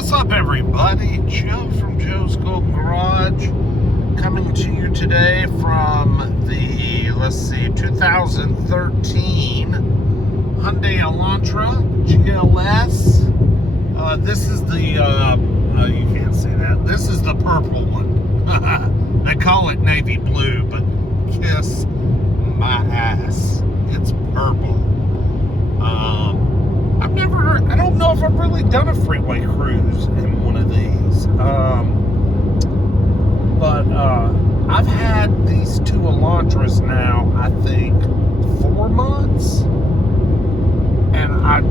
What's up, everybody? Joe from Joe's Golden Garage coming to you today from the, 2013 Hyundai ELANTRA GLS. This is the, you can't see that. This is the purple one. They call it navy blue, but kiss my ass. It's purple. I don't know if I've really done a freeway cruise in one of these. But I've had these two Elantras now, I think, 4 months. And I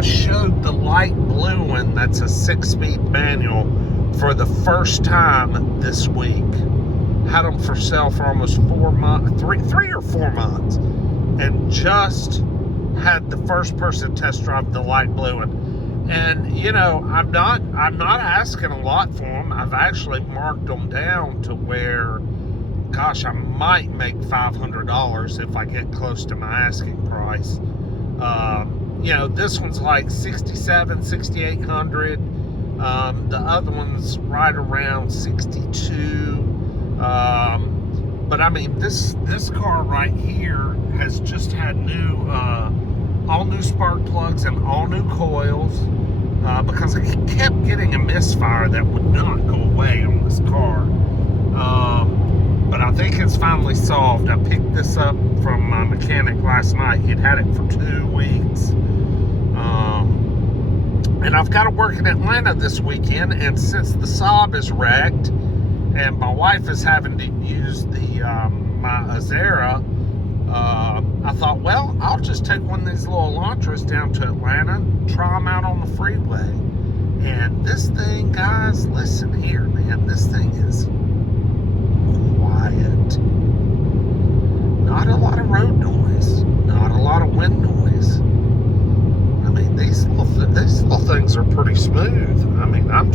showed the light blue one that's a 6-speed manual for the first time this week. Had them for sale for almost 4 months, 3 or 4 months. And just had the first person test drive the light blue one. And you know, I'm not asking a lot for them. I've actually marked them down to where, gosh, I might make $500 if I get close to my asking price. You know, this one's like $6,700, $6,800. The other one's right around $62. But I mean, this car right here has just had new, all new spark plugs and all new coils, because I kept getting a misfire that would not go away on this car. But I think it's finally solved. I picked this up from my mechanic last night. He'd had it for 2 weeks. And I've got to work in Atlanta this weekend, and since the Saab is wrecked, and my wife is having to use the my Azera, I thought, well, I'll just take one of these little Elantras down to Atlanta and try them out on the freeway. And this thing, guys, listen here, man, this thing is quiet. Not a lot of road noise, not a lot of wind noise. I mean, these little things are pretty smooth. I mean, I'm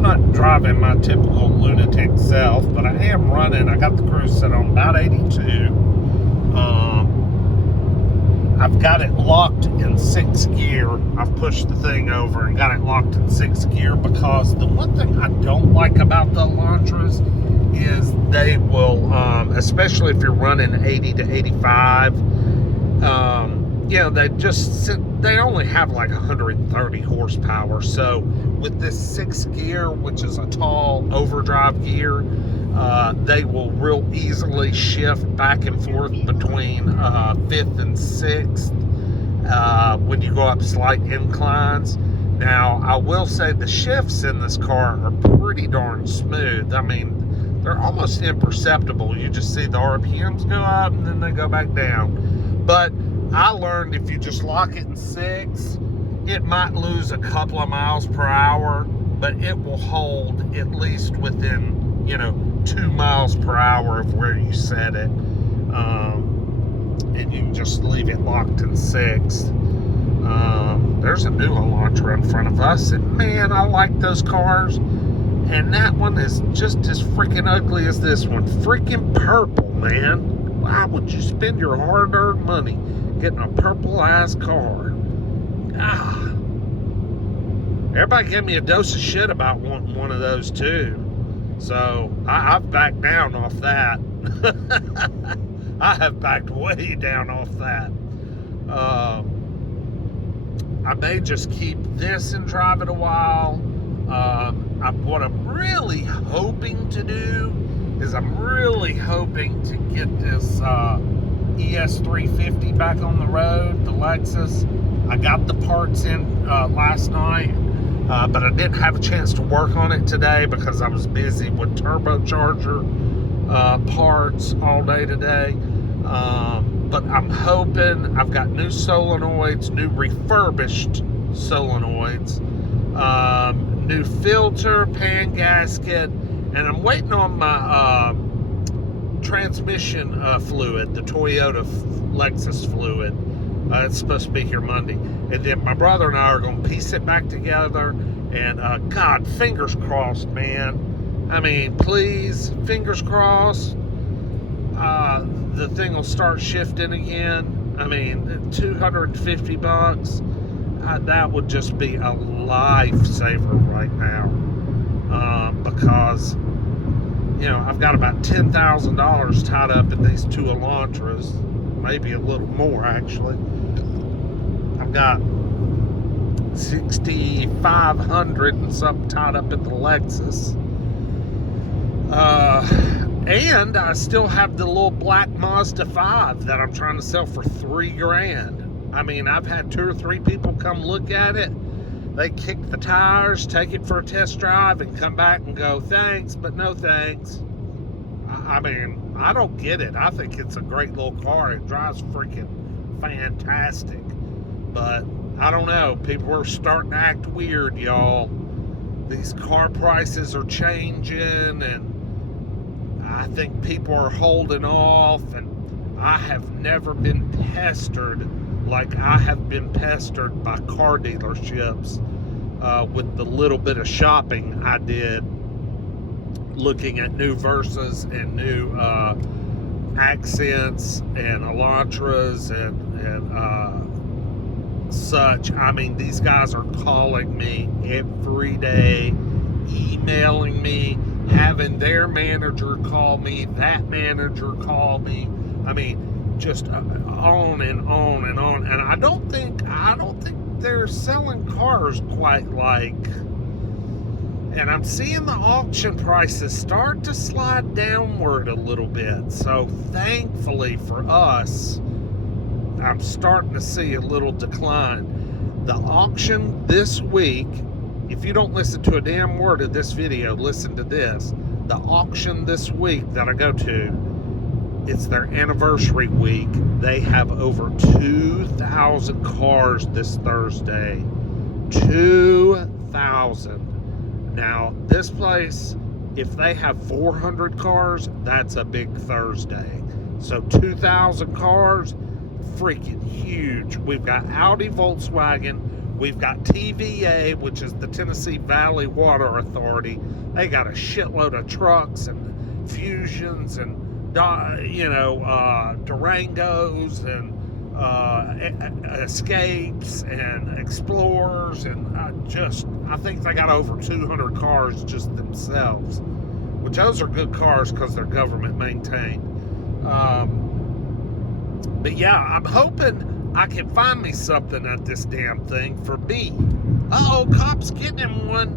not driving my typical lunatic self, but I am running. I got the cruise set on about 82. I've got it locked in 6th gear. I've pushed the thing over and got it locked in 6th gear, because the one thing I don't like about the Elantras is they will, especially if you're running 80 to 85, you know, they only have like 130 horsepower. So with this 6th gear, which is a tall overdrive gear, they will real easily shift back and forth between 5th and 6th when you go up slight inclines. Now, I will say the shifts in this car are pretty darn smooth. I mean, they're almost imperceptible. You just see the RPMs go up and then they go back down. But I learned if you just lock it in 6, it might lose a couple of miles per hour, but it will hold at least within, you know, 2 miles per hour of where you set it. And you can just leave it locked in 6. There's a new Elantra in front of us, and man, I like those cars. And that one is just as freaking ugly as this one. Freaking purple, man. Why would you spend your hard-earned money getting a purple-ass car? Ah. Everybody gave me a dose of shit about wanting one of those, too. So, I've backed down off that. I have backed way down off that. I may just keep this and drive it a while. What I'm really hoping to do is I'm really hoping to get this ES350 back on the road, the Lexus. I got the parts in last night, but I didn't have a chance to work on it today because I was busy with turbocharger parts all day today. But I'm hoping, I've got new solenoids, new refurbished solenoids, new filter, pan gasket, and I'm waiting on my transmission fluid, the Toyota Lexus fluid. It's supposed to be here Monday. And then my brother and I are going to piece it back together. And God, fingers crossed, man. I mean, please, fingers crossed, the thing will start shifting again. I mean, $250. that would just be a lifesaver right now, because I've got about $10,000 tied up in these two Elantras, maybe a little more actually. I've got 6,500 and something tied up in the Lexus. And I still have the little black Mazda 5 that I'm trying to sell for $3,000. I mean, I've had 2 or 3 people come look at it. They kick the tires, take it for a test drive, and come back and go, thanks, but no thanks. I mean, I don't get it. I think it's a great little car. It drives freaking fantastic. But I don't know. People are starting to act weird, y'all. These car prices are changing, and I think people are holding off. And I have never been pestered like I have been pestered by car dealerships with the little bit of shopping I did looking at new Versas and new Accents and Elantras and such. I mean, these guys are calling me every day, emailing me, having their manager call me, that manager call me. I mean, just on and on and on. And I don't think they're selling cars quite like. And I'm seeing the auction prices start to slide downward a little bit. So thankfully for us, I'm starting to see a little decline. The auction this week, if you don't listen to a damn word of this video, listen to this. The auction this week that I go to, it's their anniversary week. They have over 2,000 cars this Thursday. 2,000. Now, this place, if they have 400 cars, that's a big Thursday. So 2,000 cars, freaking huge. We've got Audi, Volkswagen. We've got TVA, which is the Tennessee Valley Water Authority. They got a shitload of trucks and Fusions and Durangos and Escapes and Explorers, and I think they got over 200 cars just themselves, which those are good cars because they're government maintained. But yeah, I'm hoping I can find me something at this damn thing for me. Uh-oh, cops getting him one.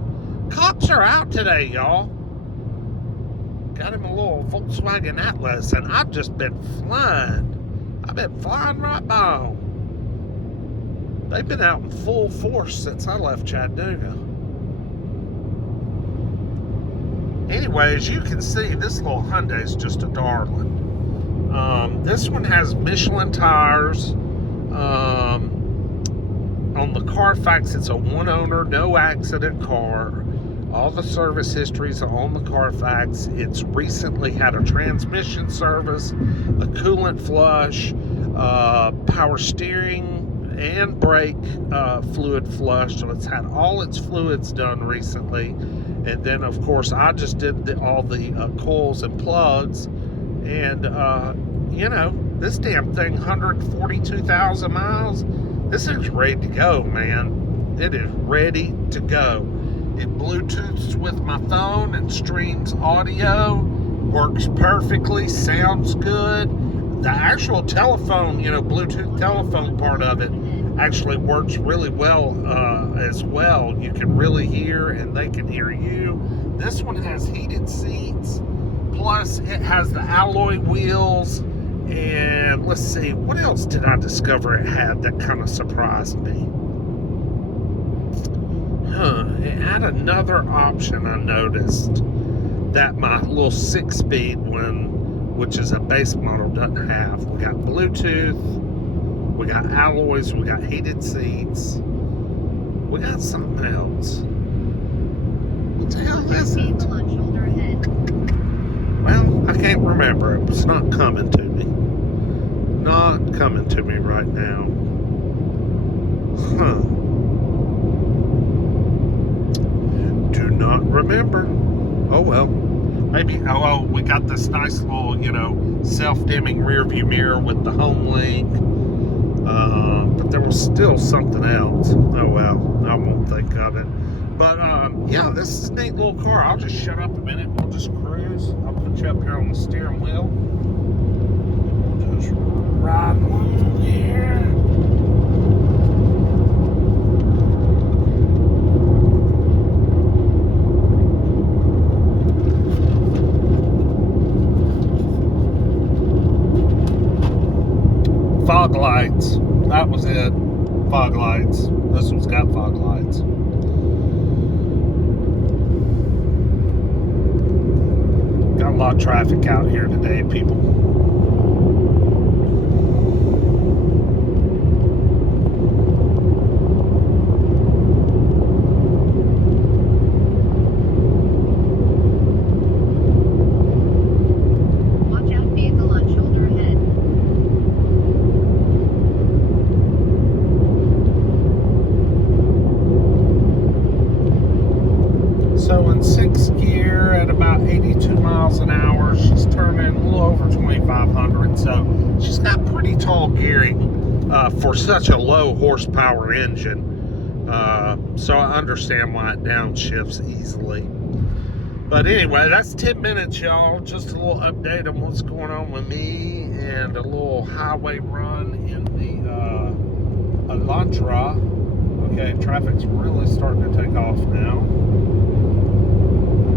Cops are out today, y'all. Got him a little Volkswagen Atlas, and I've just been flying. I've been flying right by them. They've been out in full force since I left Chattanooga. Anyway, as you can see, this little Hyundai is just a darling. This one has Michelin tires. On the Carfax, it's a one owner, no accident car. All the service histories are on the Carfax. It's recently had a transmission service, a coolant flush, power steering and brake fluid flush. So it's had all its fluids done recently. And then, of course, I just did all the coils and plugs. And, this damn thing, 142,000 miles. This is ready to go, man. It is ready to go. It Bluetooths with my phone and streams audio. Works perfectly, sounds good. The actual telephone, Bluetooth telephone part of it actually works really well as well. You can really hear and they can hear you. This one has heated seats. Plus, it has the alloy wheels. And let's see, what else did I discover it had that kind of surprised me? It had another option I noticed that my little 6-speed one, which is a base model, doesn't have. We got Bluetooth, we got alloys, we got heated seats, we got something else. What the hell is it? Well, I can't remember. It's not coming to me. Not coming to me right now. Do not remember. Oh well. Maybe, we got this nice little, self-dimming rear view mirror with the home link. But there was still something else. Oh well, I won't think of it. But yeah, this is a neat little car. I'll just shut up a minute. We'll just cruise. I'll put you up here on the steering wheel. We'll just ride along here. Fog lights. That was it. Fog lights. This one's got fog lights. Got a lot of traffic out here today, people. Watch out, vehicle on shoulder ahead. So in 6th gear at about 82 miles an hour, she's turning a little over 2,500. So she's got pretty tall gearing for such a low horsepower engine. So I understand why it downshifts easily. But anyway, that's 10 minutes, y'all. Just a little update on what's going on with me and a little highway run in the Elantra. Okay, traffic's really starting to take off now.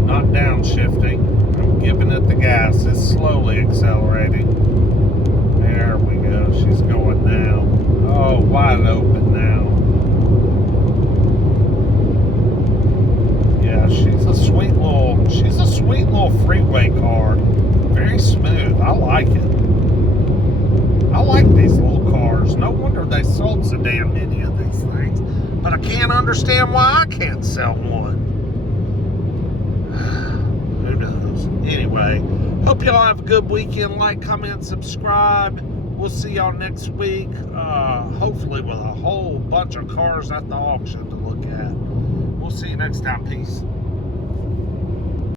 Not downshifting. I'm giving it the gas. It's slowly accelerating. There we go. She's going now. Oh, wide open now. Yeah, she's a sweet little freeway car. Very smooth. I like it. I like these little cars. No wonder they sold so damn many of these things. But I can't understand why I can't sell one. Who knows? Anyway, hope y'all have a good weekend. Like, comment, subscribe. We'll see y'all next week. Hopefully with a whole bunch of cars at the auction to look at. We'll see you next time. Peace.